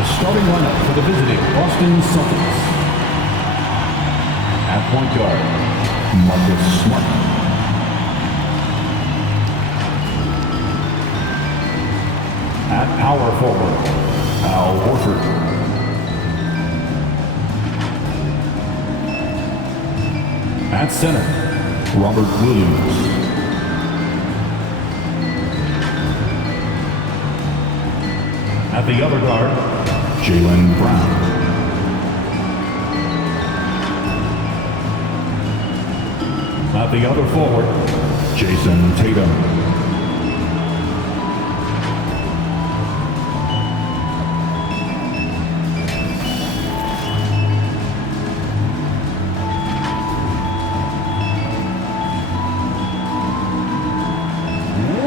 The starting lineup for the visiting Boston Celtics. At point guard, Marcus Smart. At power forward, Al Horford. At center, Robert Williams. At the other guard, Jaylen Brown. At the other forward, Jason Tatum.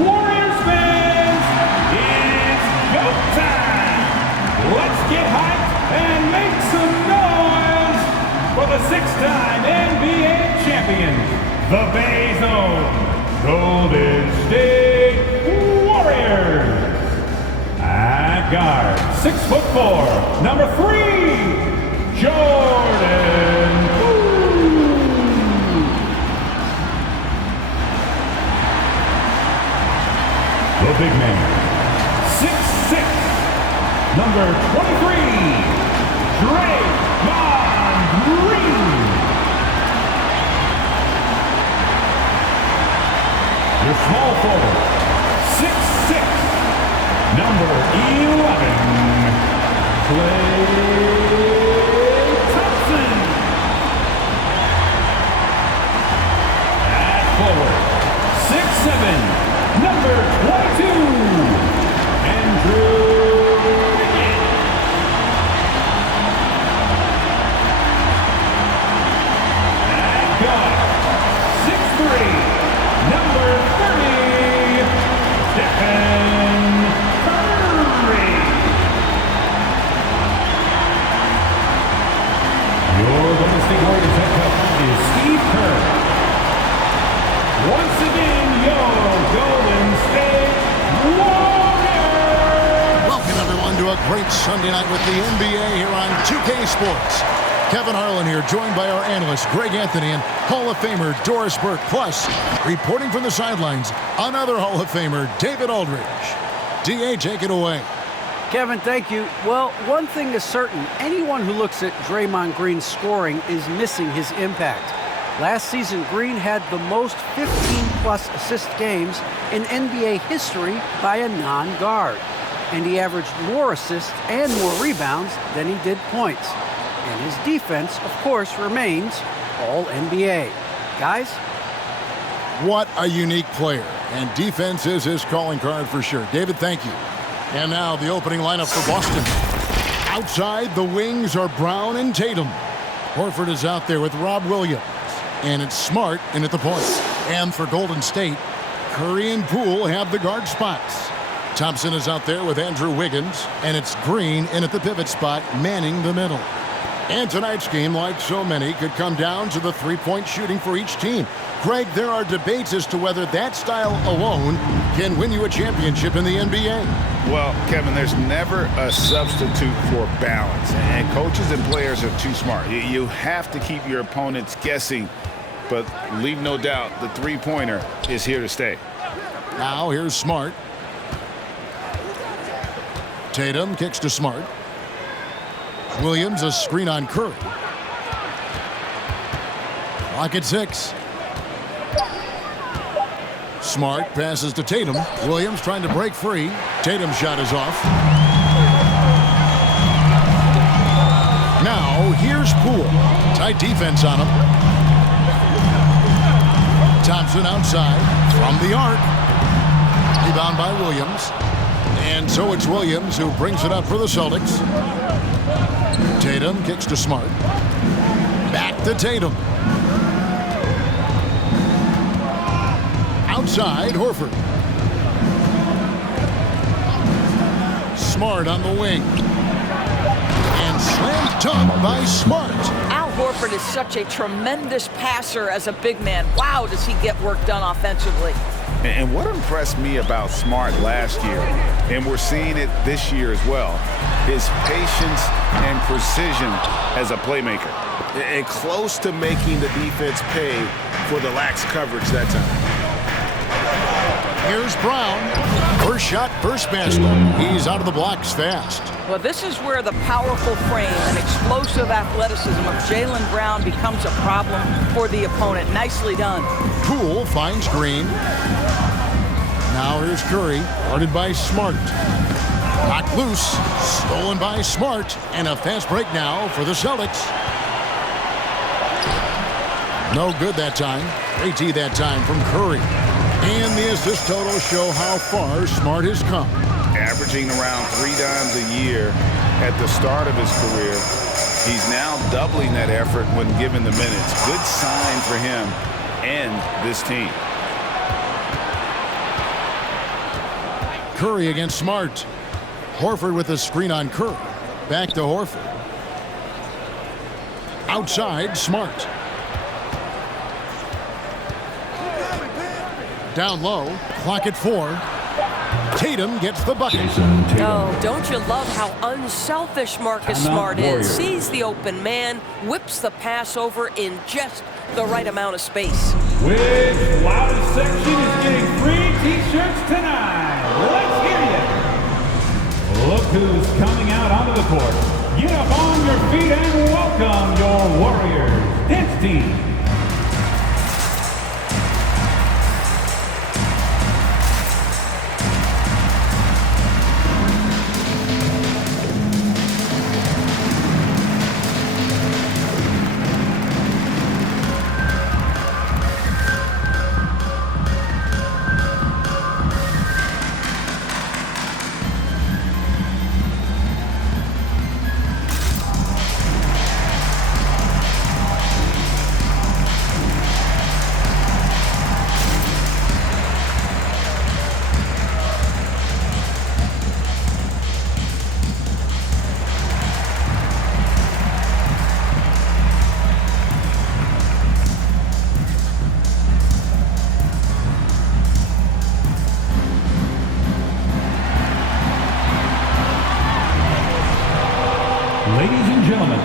Warriors fans, it's go time! Let's get hyped and make some noise for the six-time NBA champions, the Bay Zone Golden State Warriors. At guard, 6'4", number 3, Jordan Poole. The big man, 6'6", number 23, Draymond Green. Your small forward, 6'6", number 11, Klay Thompson. At forward, 6'7", number 22, Andrew Wiggins. At guard, 6'3", number 30, Stephen Curry. Your Golden State Warriors head coach is Steve Kerr. Once again, your Golden State Warriors. Welcome, everyone, to a great Sunday night with the NBA here on 2K Sports. Kevin Harlan here, joined by our analyst, Greg Anthony, and Hall of Famer Doris Burke. Plus, reporting from the sidelines, another Hall of Famer, David Aldridge. D.A., take it away. Kevin, thank you. Well, one thing is certain. Anyone who looks at Draymond Green's scoring is missing his impact. Last season, Green had the most 15-plus assist games in NBA history by a non-guard. And he averaged more assists and more rebounds than he did points. And his defense, of course, remains all NBA. Guys? What a unique player. And defense is his calling card for sure. David, thank you. And now the opening lineup for Boston. Outside, the wings are Brown and Tatum. Horford is out there with Rob Williams. And it's Smart in at the point. And for Golden State, Curry and Poole have the guard spots. Thompson is out there with Andrew Wiggins. And it's Green in at the pivot spot, manning the middle. And tonight's game, like so many, could come down to the three-point shooting for each team. Greg, there are debates as to whether that style alone can win you a championship in the NBA. Well, Kevin, there's never a substitute for balance. And coaches and players are too smart. You have to keep your opponents guessing. But leave no doubt, the three-pointer is here to stay. Now here's Smart. Tatum kicks to Smart. Williams, a screen on Curry. Clock at 6. Smart passes to Tatum. Williams trying to break free. Tatum's shot is off. Now, here's Poole. Tight defense on him. Thompson outside from the arc. Rebound by Williams. And so it's Williams who brings it up for the Celtics. Tatum kicks to Smart. Back to Tatum. Outside, Horford. Smart on the wing. And slam dunk by Smart. Al Horford is such a tremendous passer as a big man. Wow, does he get work done offensively. And what impressed me about Smart last year, and we're seeing it this year as well, is patience and precision as a playmaker. And close to making the defense pay for the lax coverage that time. Here's Brown. First shot, first basket. He's out of the blocks fast. Well, this is where the powerful frame and explosive athleticism of Jaylen Brown becomes a problem for the opponent. Nicely done. Poole finds Green. Now here's Curry, guarded by Smart. Knocked loose, stolen by Smart, and a fast break now for the Celtics. No good that time. Great D that time from Curry. And the assist total show how far Smart has come. Averaging around 3 dimes a year at the start of his career. He's now doubling that effort when given the minutes. Good sign for him and this team. Curry against Smart. Horford with a screen on Curry. Back to Horford. Outside, Smart. Down low, clock at 4. Tatum gets the bucket. Jason Tatum. Oh, don't you love how unselfish Marcus Smart is? Sees the open man, whips the pass over in just the right amount of space. Which loudest section is getting free T-shirts tonight? Let's hear you. Look who's coming out onto the court. Get up on your feet and welcome your Warriors dance team. Ladies and gentlemen,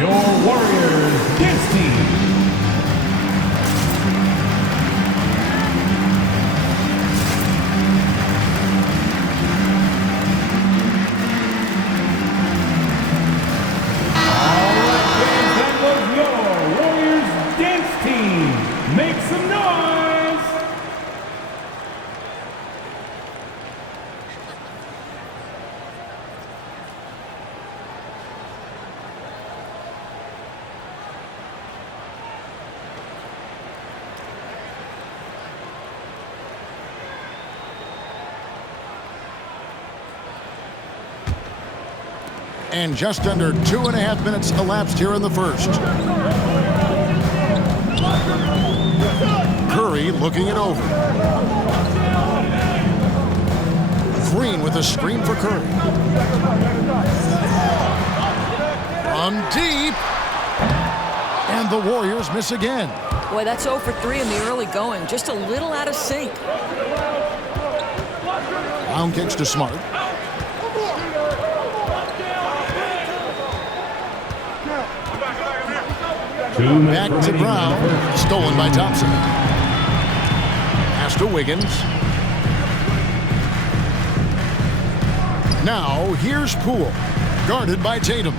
your Warriors dance team. And just under 2.5 minutes elapsed here in the first. Curry looking it over. Green with a screen for Curry. From deep. And the Warriors miss again. Boy, that's 0 for 3 in the early going. Just a little out of sync. Brown kicks to Smart. Back to Brown. Stolen by Thompson. Pass to Wiggins. Now here's Poole. Guarded by Tatum.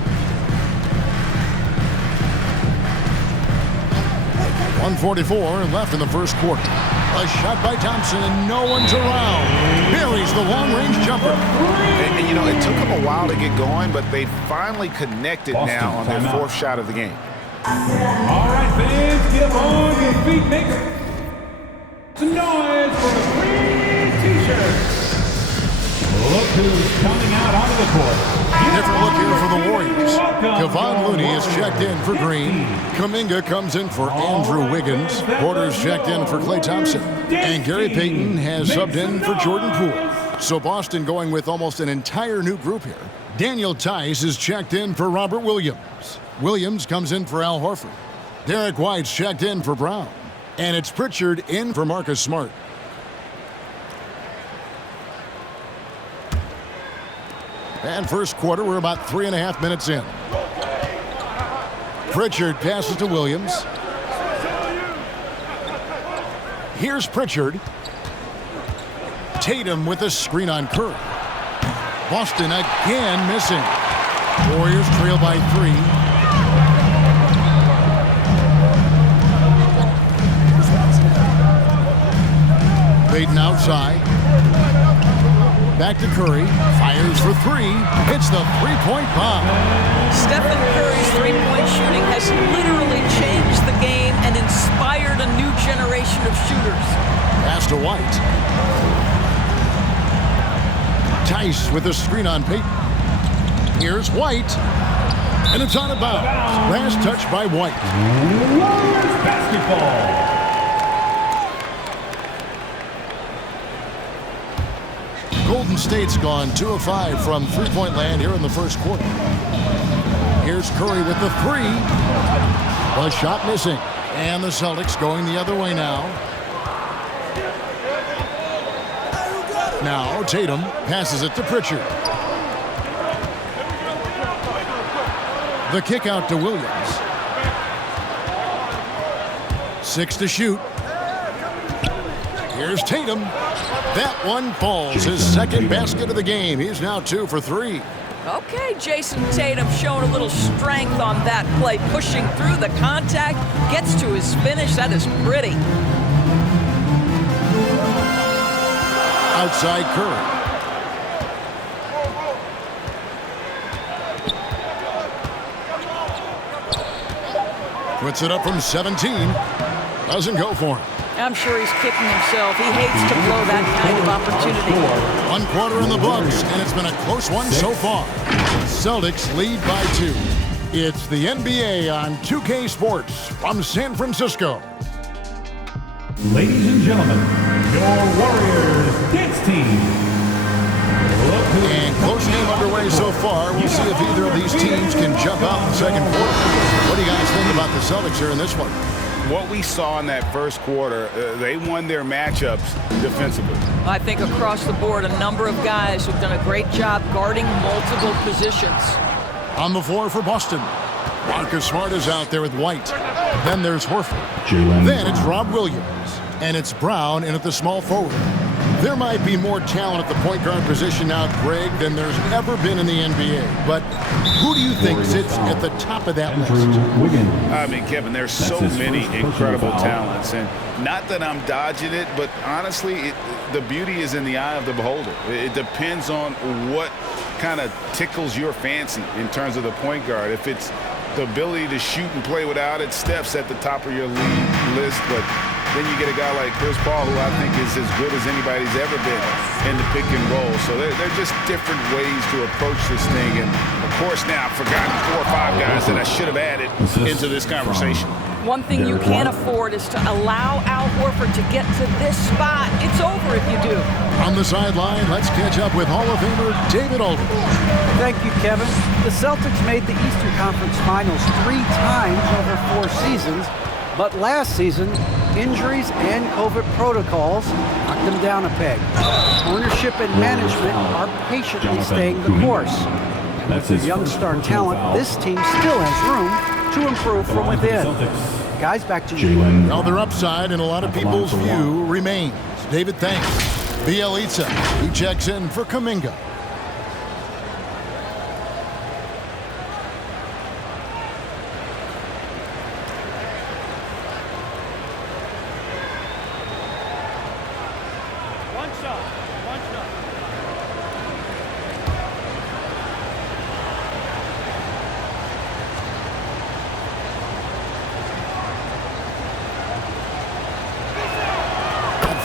1:44 left in the first quarter. A shot by Thompson and no one's around. Buries the long-range jumper. And you know, it took them a while to get going, but they finally connected now on their 4th shot of the game. All right, fans, get up on your feet. Make some noise for the free T-shirts. Look who's coming out onto the court. Different look here for the Warriors. Kevon Looney is checked in for Green. Kuminga comes in for Andrew Wiggins. Porter's checked in for Klay Thompson. And Gary Payton has subbed in for Jordan Poole. So Boston going with almost an entire new group here. Daniel Tice is checked in for Robert Williams. Williams comes in for Al Horford. Derek White's checked in for Brown. And it's Pritchard in for Marcus Smart. And first quarter, we're about 3.5 minutes in. Pritchard passes to Williams. Here's Pritchard. Tatum with a screen on Curry. Boston again missing. Warriors trail by 3. Baden outside. Back to Curry. Fires for 3. Hits the three-point bomb. Stephen Curry's three-point shooting has literally changed the game and inspired a new generation of shooters. Pass to White. Tice with a screen on Payton. Here's White. And it's out of bounds. Last touch by White. Warriors basketball. Golden State's gone 2 of 5 from three-point land here in the first quarter. Here's Curry with the 3. The shot missing. And the Celtics going the other way now. Now Tatum passes it to Pritchard. The kick out to Williams. 6 to shoot. Here's Tatum. That one falls. His second basket of the game. He's now 2 for 3. Okay, Jason Tatum showing a little strength on that play, pushing through the contact, gets to his finish. That is pretty. Outside Curry. Puts it up from 17. Doesn't go for him. I'm sure he's kicking himself. He hates to blow that kind of opportunity. 1 quarter in the books, and it's been a close one so far. Celtics lead by 2. It's the NBA on 2K Sports from San Francisco. Ladies and gentlemen, your Warriors dance team. And close game underway so far. We'll see if either of these teams can jump out in the second quarter. What do you guys think about the Celtics here in this one? What we saw in that first quarter, they won their matchups defensively. I think across the board, a number of guys who've done a great job guarding multiple positions. On the floor for Boston, Marcus Smart is out there with White. Then there's Horford. Then it's Rob Williams. And it's Brown in at the small forward. There might be more talent at the point guard position now, Greg, than there's ever been in the NBA. But who do you think sits at the top of that list? I mean, Kevin, there's so many incredible talents. And not that I'm dodging it, but honestly, the beauty is in the eye of the beholder. It depends on what kind of tickles your fancy in terms of the point guard. If it's the ability to shoot and play without it, Steph's at the top of your league list. But then you get a guy like Chris Paul, who I think is as good as anybody's ever been in the pick and roll. So they're just different ways to approach this thing. And, of course, now I've forgotten 4 or 5 guys that I should have added into this conversation. One thing you can't afford is to allow Al Horford to get to this spot. It's over if you do. On the sideline, let's catch up with Hall of Famer David Aldridge. Thank you, Kevin. The Celtics made the Eastern Conference Finals 3 times over 4 seasons, but last season, injuries and COVID protocols knocked them down a peg. Ownership and management are patiently staying the course. With the young star talent, this team still has room to improve from within. Guys, back to you. Well, their upside in a lot of people's view remains. David, thanks. Bielitsa, he checks in for Kuminga.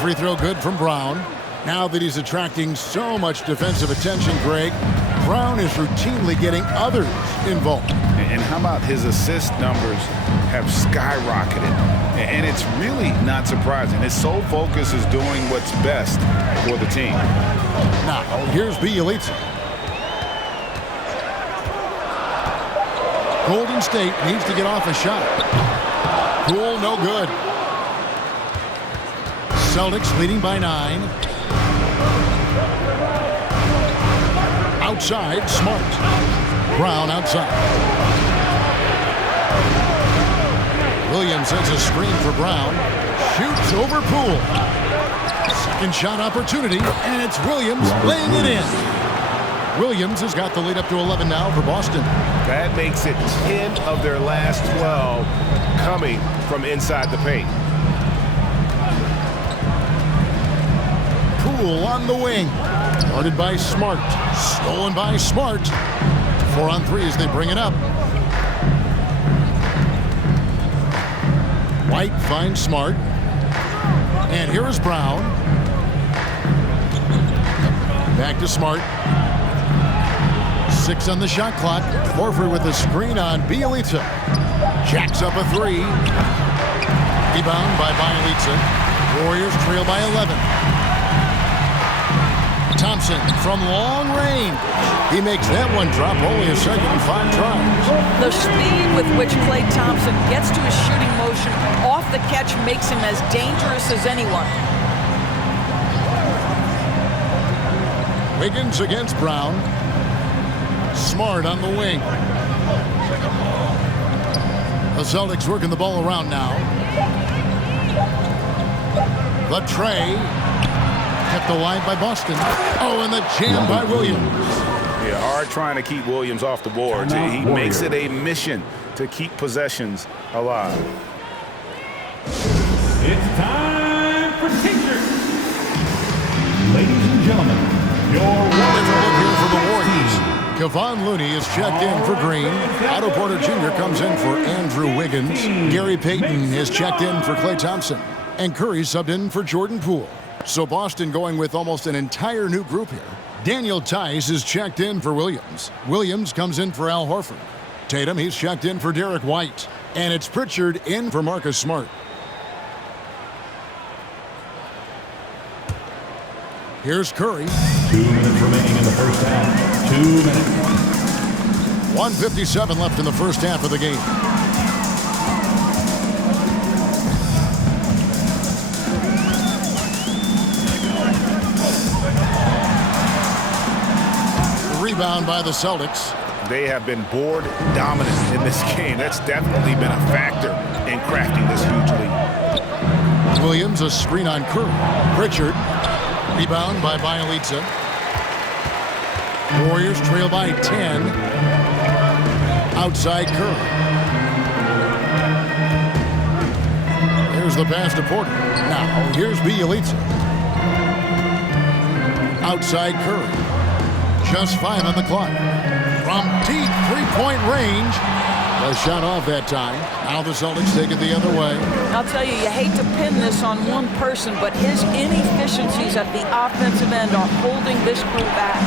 Free throw good from Brown. Now that he's attracting so much defensive attention, Greg, Brown is routinely getting others involved. And how about his assist numbers have skyrocketed? And it's really not surprising. His sole focus is doing what's best for the team. Now, here's Bielitsa. Golden State needs to get off a shot. Poole, no good. Celtics leading by 9. outside, Smart. Brown outside. Williams sends a screen for Brown. Shoots over Poole. Second shot opportunity, and it's Williams laying it in. Williams has got the lead up to 11 now for Boston. That makes it 10 of their last 12 coming from inside the paint. Poole on the wing. Guarded by Smart. Stolen by Smart. 4 on 3 as they bring it up. White finds Smart. And here is Brown. Back to Smart. 6 on the shot clock. Horford with a screen on Bielitsa. Jacks up a 3. Rebound by Bielitsa. Warriors trail by 11. Thompson from long range. He makes that one drop only a second and 5 tries. The speed with which Klay Thompson gets to his shooting motion off the catch makes him as dangerous as anyone. Wiggins against Brown. Smart on the wing. The Celtics working the ball around now. The tray. Kept alive by Boston. Oh, and the jam by Williams. Yeah, hard trying to keep Williams off the board. He makes it a mission to keep possessions alive. It's time for Teachers. Ladies and gentlemen, your Let's look here for the Warriors. Kevon Looney is checked in for Green. Otto Porter Jr. comes in for Andrew Wiggins. Gary Payton is checked in for Klay Thompson. And Curry subbed in for Jordan Poole. So Boston going with almost an entire new group here. Daniel Tice is checked in for Williams. Williams comes in for Al Horford. Tatum, he's checked in for Derek White. And it's Pritchard in for Marcus Smart. Here's Curry. 2 minutes remaining in the first half. 2 minutes. 1:57 left in the first half of the game. Rebound by the Celtics. They have been board dominant in this game. That's definitely been a factor in crafting this huge lead. Williams, a screen on Curry. Pritchard. Rebound by Bielitsa. Warriors trail by 10. Outside Curry. There's the pass to Porter. Now, here's Bielitsa. Outside Curry. Just 5 on the clock. From deep three-point range. A shot off that time. Now the Celtics take it the other way. I'll tell you, you hate to pin this on one person, but his inefficiencies at the offensive end are holding this crew back.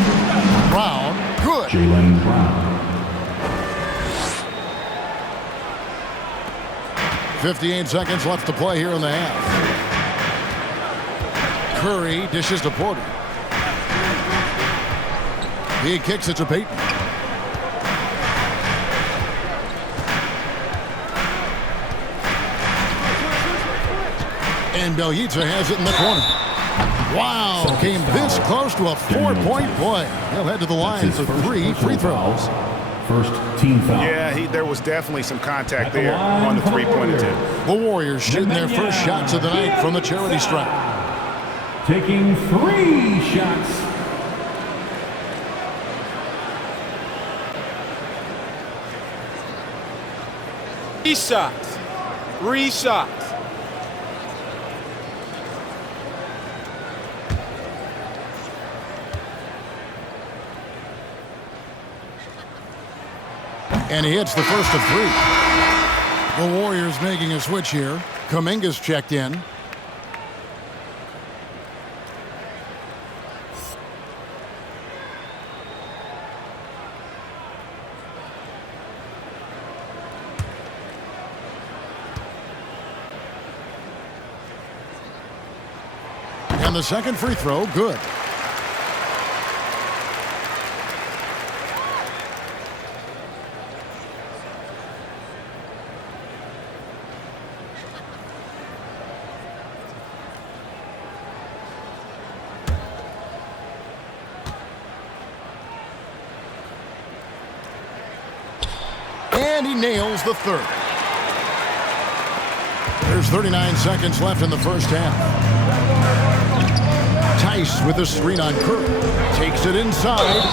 Brown, good. Jaylen Brown. 58 seconds left to play here in the half. Curry dishes to Porter. He kicks it to Payton. And Bielitsa has it in the corner. Wow, came this close to a 4-point play. He'll head to the line for 3 free throws. First team foul. Yeah, there was definitely some contact there on the three-point attempt. The Warriors shooting their first shots of the night from the charity stripe. taking 3 shots. Three shots. And he hits the first of 3. The Warriors making a switch here. Kuminga's checked in. And the second free throw, good. And he nails the third. There's 39 seconds left in the first half. Tice with a screen on Curry. Takes it inside.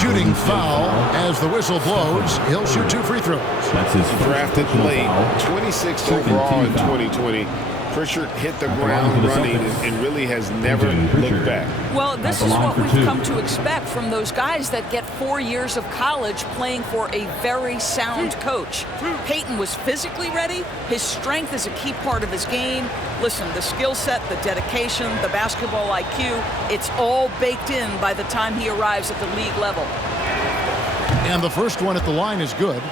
Shooting foul as the whistle blows. He'll shoot 2 free throws. That's his Drafted late, 26th overall in 2020. Pritchard hit the ground running and really has never looked back. Well, this is what we've come to expect from those guys that get 4 years of college playing for a very sound coach. Peyton was physically ready. His strength is a key part of his game. Listen, the skill set, the dedication, the basketball IQ, it's all baked in by the time he arrives at the league level. And the first one at the line is good.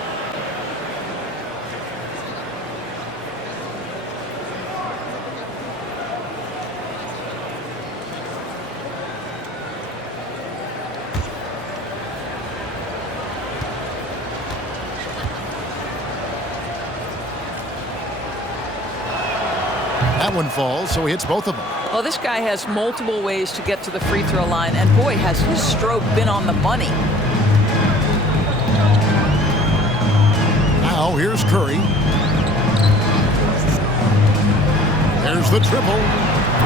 That one falls, so he hits both of them. Well, this guy has multiple ways to get to the free throw line, and boy, has his stroke been on the money. Now here's Curry. There's the triple.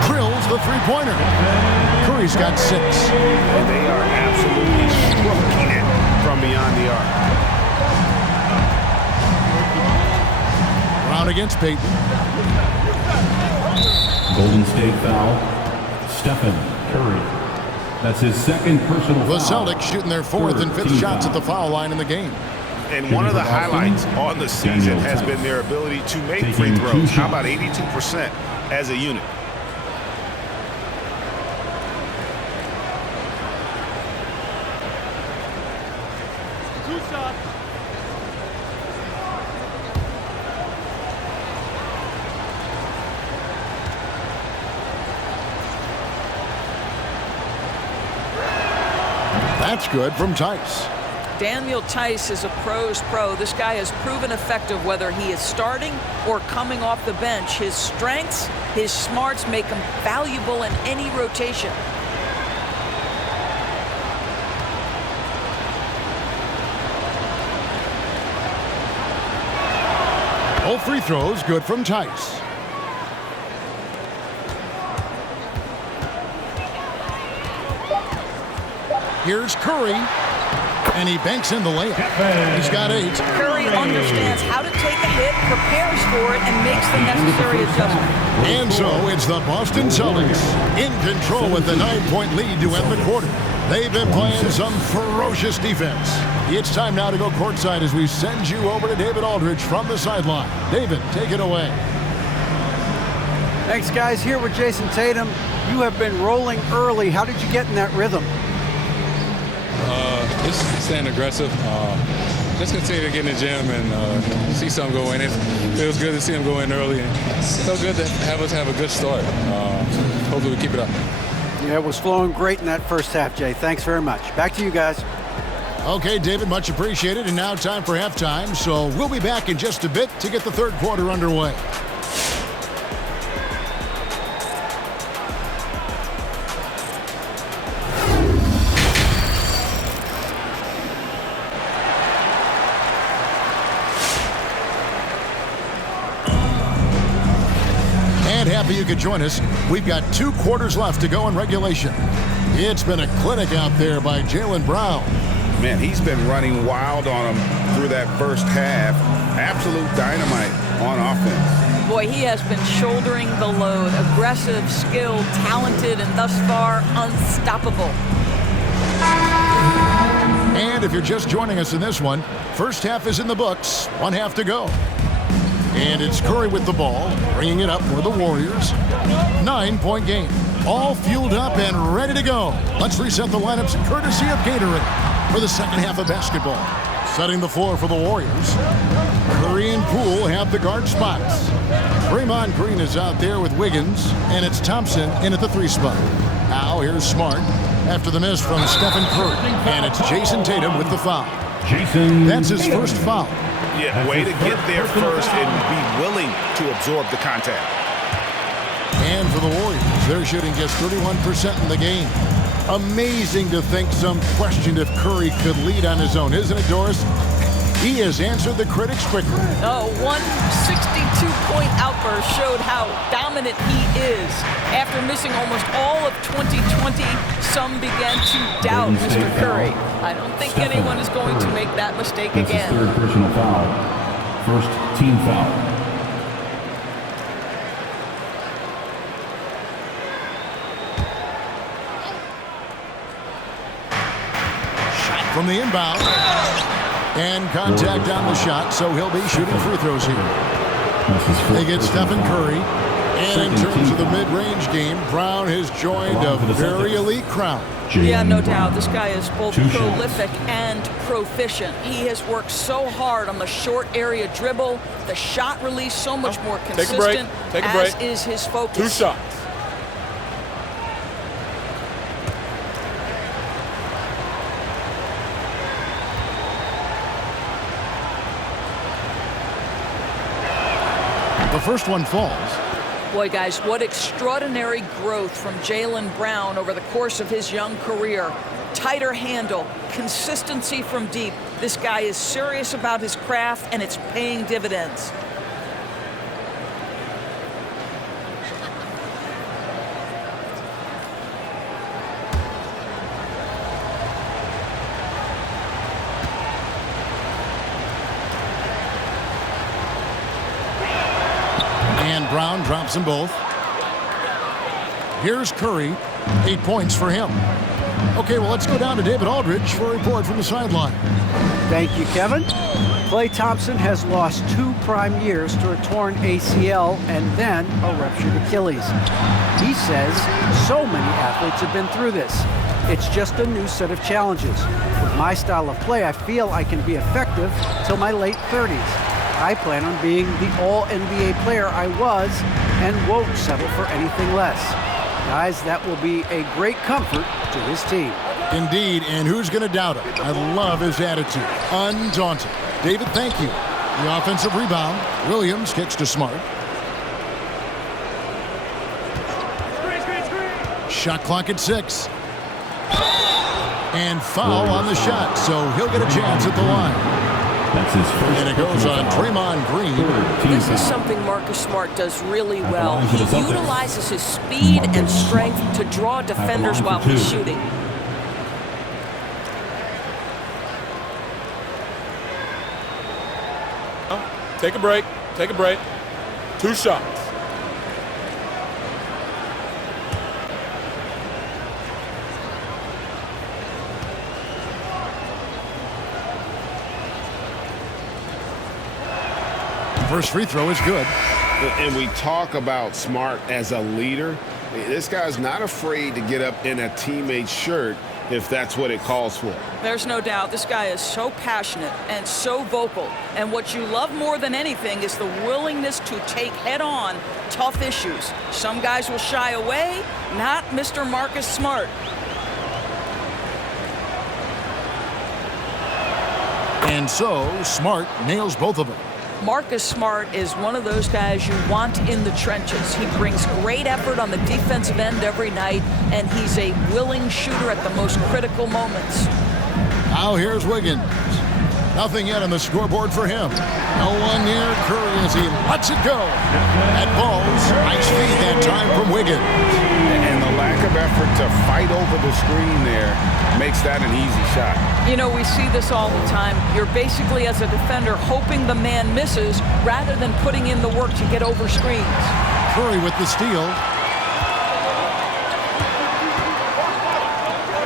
Drills the three-pointer. Curry's got 6. And they are absolutely stroking it from beyond the arc. Brown against Peyton. Golden State foul. Stephen Curry. That's his second personal The foul. Celtics shooting their 4th and 5th shots at the foul line in the game. And one of the highlights on the season has been their ability to make free throws. How about 82% as a unit? That's good from Tice. Daniel Tice is a pro's pro. This guy has proven effective whether he is starting or coming off the bench. His strengths, his smarts make him valuable in any rotation. All free throws good from Tice. Here's Curry, and he banks in the layup. He's got 8. Curry understands how to take a hit, prepares for it, and makes the necessary adjustment. And so it's the Boston Celtics in control with the 9-point lead to end the quarter. They've been playing some ferocious defense. It's time now to go courtside as we send you over to David Aldridge from the sideline. David, take it away. Thanks, guys. Here with Jason Tatum. You have been rolling early. How did you get in that rhythm? Just staying aggressive. Just continue to get in the gym and see something go in. It feels good to see him go in early. And it's so good to have us have a good start. Hopefully we keep it up. Yeah, it was flowing great in that first half, Jay. Thanks very much. Back to you guys. Okay, David, much appreciated. And now time for halftime. So we'll be back in just a bit to get the third quarter underway. Happy you could join us. We've got 2 quarters left to go in regulation. It's been a clinic out there by Jaylen Brown. Man, he's been running wild on him through that first half. Absolute dynamite on offense. Boy, he has been shouldering the load. Aggressive, skilled, talented, and thus far, unstoppable. And if you're just joining us in this one, first half is in the books. 1 half to go. And it's Curry with the ball, bringing it up for the Warriors. 9-point game. All fueled up and ready to go. Let's reset the lineups courtesy of Gatorade for the second half of basketball. Setting the floor for the Warriors. Curry and Poole have the guard spots. Draymond Green is out there with Wiggins, and it's Thompson in at the 3 spot. Now here's Smart after the miss from Stephen Curry. And it's Jason Tatum with the foul. That's his first foul. Yeah, way to get there first and be willing to absorb the contact. And for the Warriors, they're shooting just 31% in the game. Amazing to think some questioned if Curry could lead on his own, isn't it, Doris? He has answered the critics quickly. Oh, one 62-point outburst showed how dominant he is. After missing almost all of 2020, some began to doubt Mr. Curry. I don't think anyone is going to make that mistake That's again. his third personal foul. First team foul. From the inbound. And contact on the shot, so he'll be shooting free throws here. They get Stephen Curry. And in terms of the mid-range game, Brown has joined a very elite crowd. Yeah, no doubt. This guy is both prolific and proficient. He has worked so hard on the short area dribble, the shot release so much more consistent, as is his focus. 2 shots. The first one falls. Boy, guys, what extraordinary growth from Jaylen Brown over the course of his young career. Tighter handle, consistency from deep. This guy is serious about his craft, and it's paying dividends. Brown drops them both. Here's Curry. 8 points for him. Okay, well, let's go down to David Aldridge for a report from the sideline. Thank you, Kevin. Klay Thompson has lost 2 prime years to a torn ACL and then a ruptured Achilles. He says so many athletes have been through this. It's just a new set of challenges. With my style of play, I feel I can be effective till my late 30s. I plan on being the all-NBA player I was and won't settle for anything less. Guys, that will be a great comfort to his team. Indeed, and who's going to doubt him? I love his attitude. Undaunted. David, thank you. The offensive rebound. Williams kicks to Smart. Shot clock at 6. And foul on the shot, so he'll get a chance at the line. That's his first. And it goes on Draymond Green. This is something Marcus Smart does really well. He utilizes his speed and strength to draw defenders while he's shooting. Take a break. Take a break. 2 shots. First free throw is good. And we talk about Smart as a leader. This guy's not afraid to get up in a teammate's shirt if that's what it calls for. There's no doubt this guy is so passionate and so vocal. And what you love more than anything is the willingness to take head-on tough issues. Some guys will shy away, not Mr. Marcus Smart. And so, Smart nails both of them. Marcus Smart is one of those guys you want in the trenches. He brings great effort on the defensive end every night, and he's a willing shooter at the most critical moments. Now here's Wiggins. Nothing yet on the scoreboard for him. No one near Curry as he lets it go. That ball's nice feed that time from Wiggins. And the lack of effort to fight over the screen there makes that an easy shot. You know, we see this all the time. You're basically, as a defender, hoping the man misses rather than putting in the work to get over screens. Curry with the steal.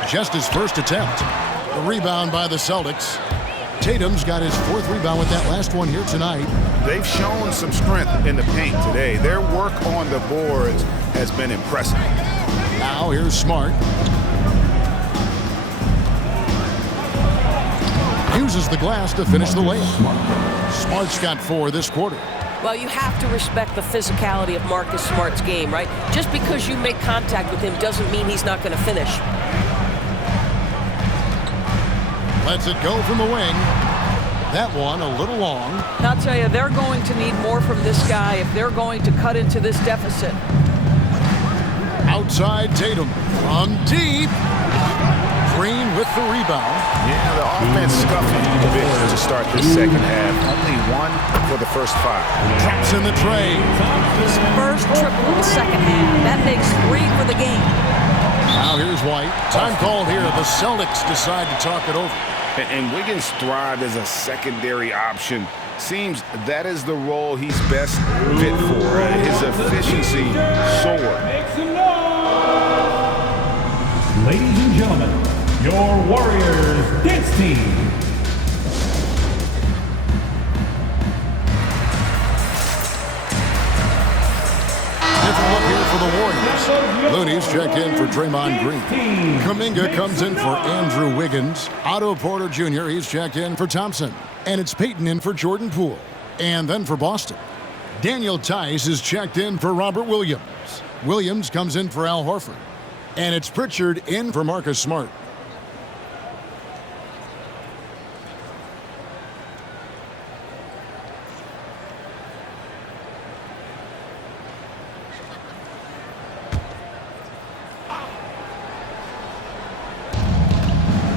Just his first attempt. A rebound by the Celtics. Tatum's got his 4th rebound with that last one here tonight. They've shown some strength in the paint today. Their work on the boards has been impressive. Now here's Smart. Uses the glass to finish the layup. Smart's got 4 this quarter. Well, you have to respect the physicality of Marcus Smart's game, right? Just because you make contact with him doesn't mean he's not going to finish. Lets it go from the wing. That one a little long. I'll tell you, they're going to need more from this guy if they're going to cut into this deficit. Outside Tatum. From deep. Green with the rebound. Yeah, the offense scuffing a bit to start this second half. Only 1 for the first 5. Drops in the tray. His first triple of the second half. That makes 3 for the game. Now here's White. Time called here. The Celtics decide to talk it over. And Wiggins thrived as a secondary option. Seems that is the role he's best fit for. His efficiency soared. Make some noise. Ladies and gentlemen, your Warriors dance team. Different look here for the Warriors. Looney's checked in for Draymond Green. Kuminga comes in for Andrew Wiggins. Otto Porter Jr., he's checked in for Thompson. And it's Peyton in for Jordan Poole. And then for Boston, Daniel Tice is checked in for Robert Williams. Williams comes in for Al Horford. And it's Pritchard in for Marcus Smart.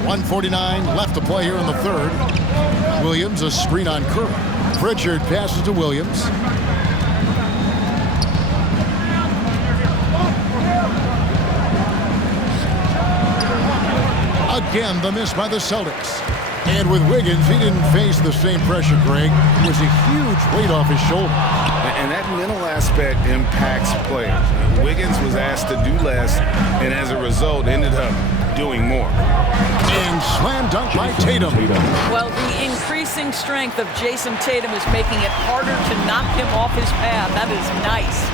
.149 left to play here in the third. Williams, a screen on Curry. Pritchard passes to Williams. Again, the miss by the Celtics. And with Wiggins, he didn't face the same pressure, Greg. It was a huge weight off his shoulder. And that mental aspect impacts players. Wiggins was asked to do less, and as a result, ended up doing more. And slam dunk by Tatum. Well, the increasing strength of Jason Tatum is making it harder to knock him off his path. That is nice.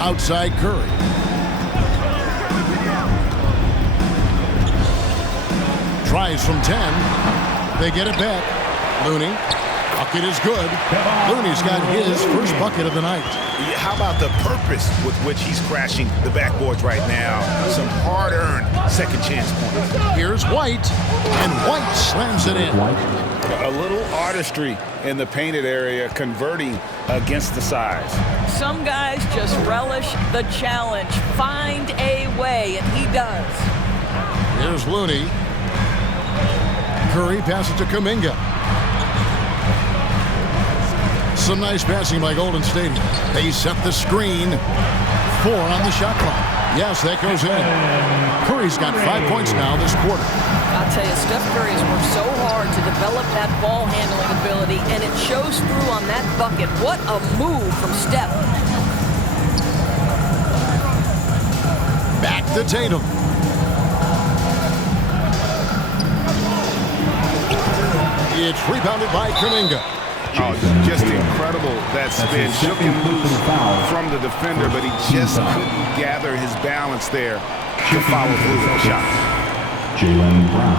Outside Curry. Tries from 10. They get it back. Looney. Bucket is good. Looney's got his first bucket of the night. How about the purpose with which he's crashing the backboards right now? Some hard-earned second chance points. Here's White, and White slams it in. A little artistry in the painted area, converting against the size. Some guys just relish the challenge. Find a way, and he does. Here's Looney. Curry passes to Kuminga. Some nice passing by Golden State. They set the screen. 4 on the shot clock. Yes, that goes in. Curry's got 5 points now this quarter. I'll tell you, Steph Curry has worked so hard to develop that ball handling ability, and it shows through on that bucket. What a move from Steph. Back to Tatum. It's rebounded by Kuminga. Oh, just incredible that spin. Shook him loose from the defender, but he just couldn't gather his balance there to follow through with the shot. Jaylen Brown.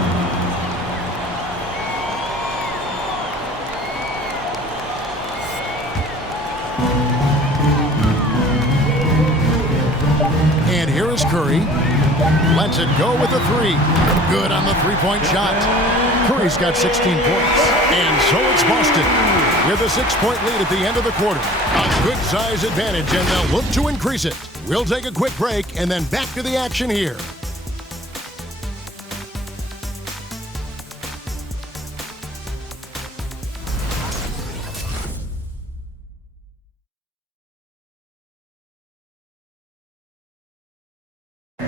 And here is Curry. Lets it go with a 3. Good on the three-point shot. Curry's got 16 points. And so it's Boston with a 6-point lead at the end of the quarter. A good size advantage, and they'll look to increase it. We'll take a quick break and then back to the action here.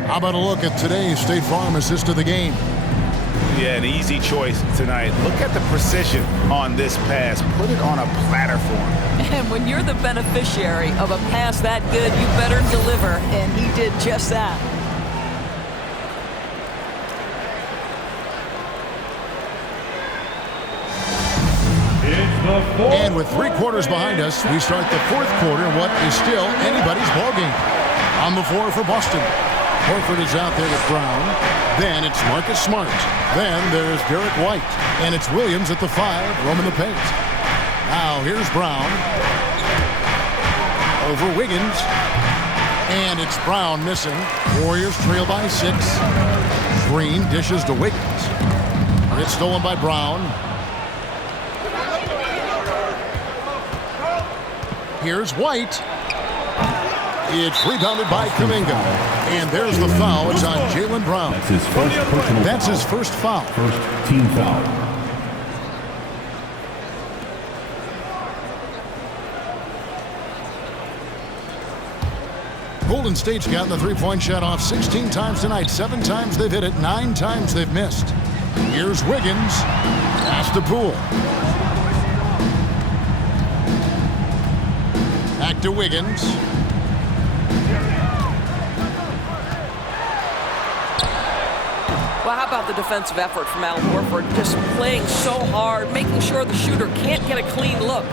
How about a look at today's State Farm assist of the game? Yeah, an easy choice tonight. Look at the precision on this pass. Put it on a platter for him. And when you're the beneficiary of a pass that good, you better deliver, and he did just that. And with 3 quarters behind us, we start the 4th quarter in what is still anybody's ballgame. On the floor for Boston, Horford is out there with Brown. Then it's Marcus Smart. Then there's Derek White. And it's Williams at the 5, roaming the paint. Now here's Brown. Over Wiggins. And it's Brown missing. Warriors trail by 6. Green dishes to Wiggins. It's stolen by Brown. Here's White. It's rebounded by Kuminga. And there's the foul. It's on Jaylen Brown. That's his first personal That's foul. his first foul. First team foul. Golden State's gotten the three-point shot off 16 times tonight. 7 times they've hit it, 9 times they've missed. Here's Wiggins. Pass to Poole. Back to Wiggins. Well, how about the defensive effort from Al Horford? Just playing so hard, making sure the shooter can't get a clean look.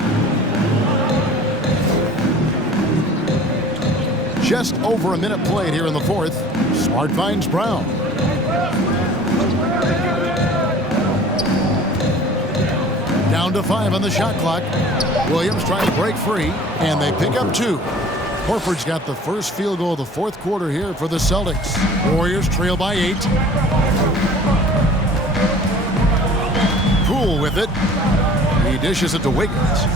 Just over a minute played here in the fourth. Smart finds Brown. Down to 5 on the shot clock. Williams trying to break free, and they pick up 2. Horford's got the first field goal of the fourth quarter here for the Celtics. Warriors trail by 8. Poole with it. He dishes it to Wiggins.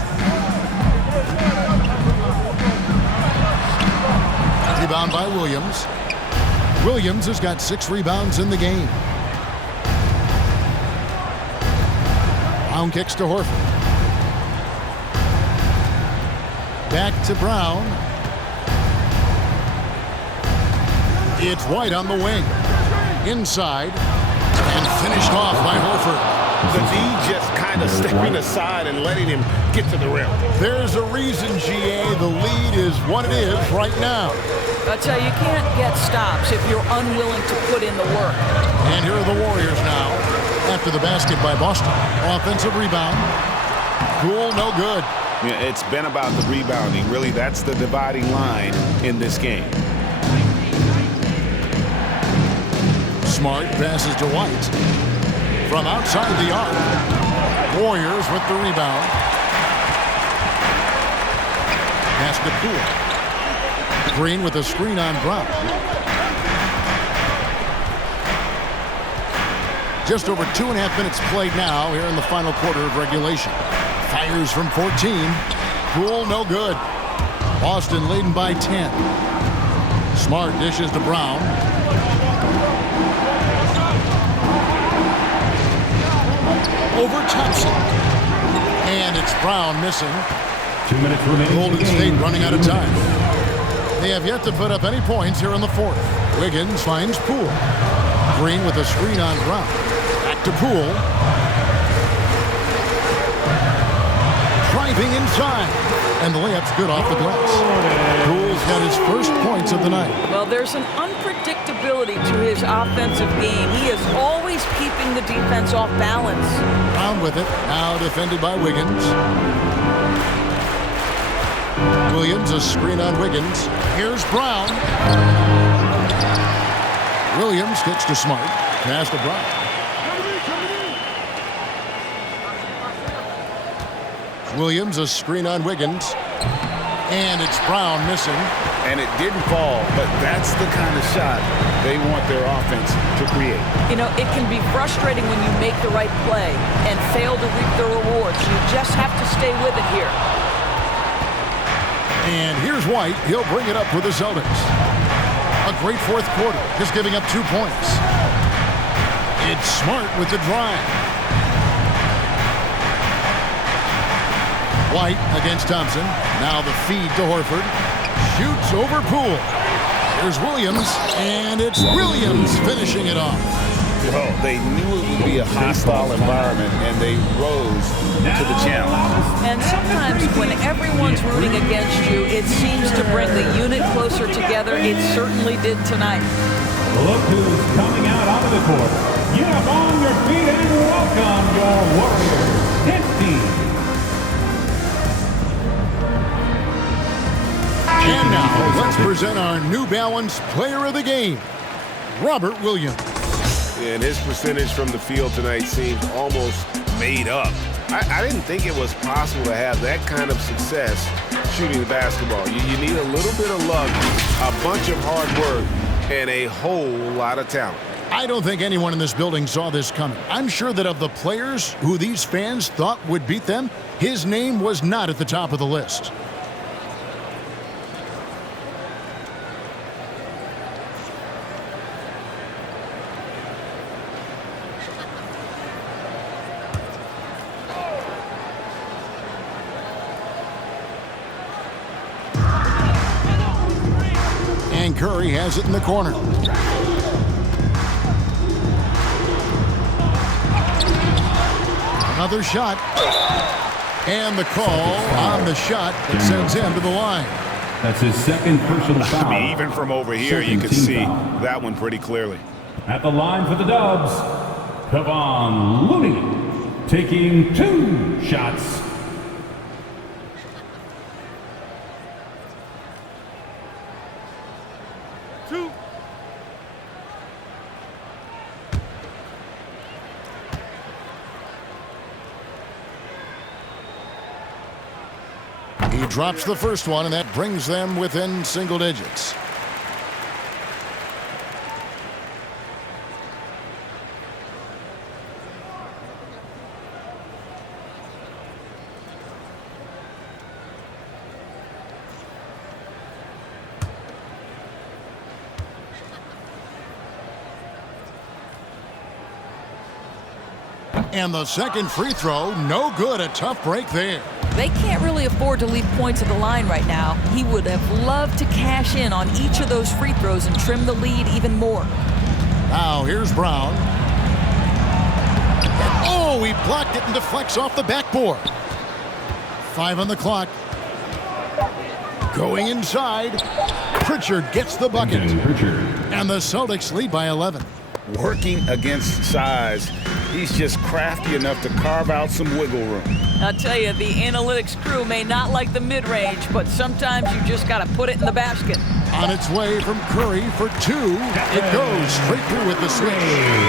Rebound by Williams. Williams has got 6 rebounds in the game. Brown kicks to Horford. Back to Brown. It's White on the wing. Inside. And finished off by Horford. The D just kind of stepping aside and letting him get to the rim. There's a reason, GA. The lead is what it is right now. I tell you, you can't get stops if you're unwilling to put in the work. And here are the Warriors now. After the basket by Boston. Offensive rebound. Poole, no good. Yeah, it's been about the rebounding. Really, that's the dividing line in this game. Smart passes to White. From outside the arc. Warriors with the rebound. Pass to Poole. Green with a screen on Brown. Just over 2.5 minutes played now here in the final quarter of regulation. Fires from 14. Poole, no good. Boston leading by 10. Smart dishes to Brown. Over Thompson. And it's Brown missing. 2 minutes remaining. Golden State running out of time. They have yet to put up any points here in the fourth. Wiggins finds Poole. Green with a screen on Brown. Back to Poole. Driving inside. And the layup's good off the glass. Poole's got his first points of the night. Well, there's an unpredictability to his offensive game. He is always keeping the defense off balance. Brown with it. Now defended by Wiggins. Williams, a screen on Wiggins. Here's Brown. Williams gets to Smart. Pass to Brown. Williams, a screen on Wiggins. And it's Brown missing. And it didn't fall, but that's the kind of shot they want their offense to create. You know, it can be frustrating when you make the right play and fail to reap the rewards. You just have to stay with it here. And here's White. He'll bring it up for the Celtics. A great fourth quarter, just giving up 2 points. It's Smart with the drive. White against Thompson. Now the feed to Horford. Shoots over Poole. Here's Williams, and it's Williams finishing it off. Well, they knew it would be a hostile environment, and they rose to the challenge. And sometimes when everyone's rooting against you, it seems to bring the unit closer together. It certainly did tonight. Look who's coming out onto the court. Get up on your feet and welcome your Warriors 10 team. And now, let's present our New Balance Player of the Game, Robert Williams. And his percentage from the field tonight seemed almost made up. I didn't think it was possible to have that kind of success shooting the basketball. You need a little bit of luck, a bunch of hard work, and a whole lot of talent. I don't think anyone in this building saw this coming. I'm sure that of the players who these fans thought would beat them, his name was not at the top of the list. Curry has it in the corner. Another shot. And the call on the shot that sends him to the line. That's his second personal foul. I mean, even from over here, you can see that one pretty clearly. At the line for the Dubs, Kevon Looney taking 2 shots. He drops the first one, and that brings them within single digits. And the second free throw, no good. A tough break there. They can't really afford to leave points at the line right now. He would have loved to cash in on each of those free throws and trim the lead even more. Now here's Brown. Oh, he blocked it and deflects off the backboard. 5 on the clock. Going inside. Pritchard gets the bucket. And the Celtics lead by 11. Working against size, he's just crafty enough to carve out some wiggle room. I'll tell you, the analytics crew may not like the mid-range, but sometimes you just got to put it in the basket. On its way from Curry for 2. It goes straight through with the switch.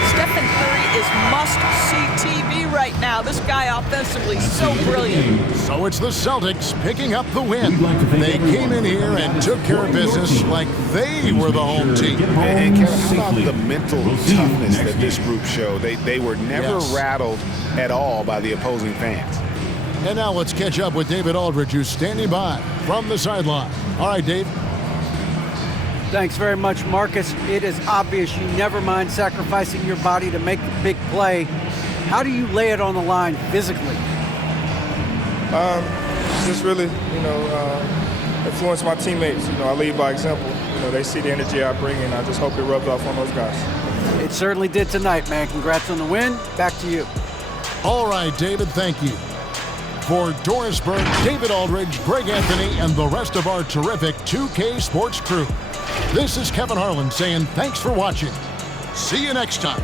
Stephen Curry is must-see TV right now. This guy offensively is so brilliant. So it's the Celtics picking up the win. They came in here and took care of business like they were the home team. And Kevin, how about the mental toughness that this group showed? They were never rattled at all by the opposing fans. And now let's catch up with David Aldridge, who's standing by from the sideline. All right, Dave. Thanks very much, Marcus. It is obvious you never mind sacrificing your body to make the big play. How do you lay it on the line physically? Just really, influence my teammates. I lead by example. They see the energy I bring, and I just hope it rubs off on those guys. It certainly did tonight, man. Congrats on the win. Back to you. All right, David, thank you. For Doris Burke, David Aldridge, Greg Anthony, and the rest of our terrific 2K Sports crew, this is Kevin Harlan saying thanks for watching. See you next time.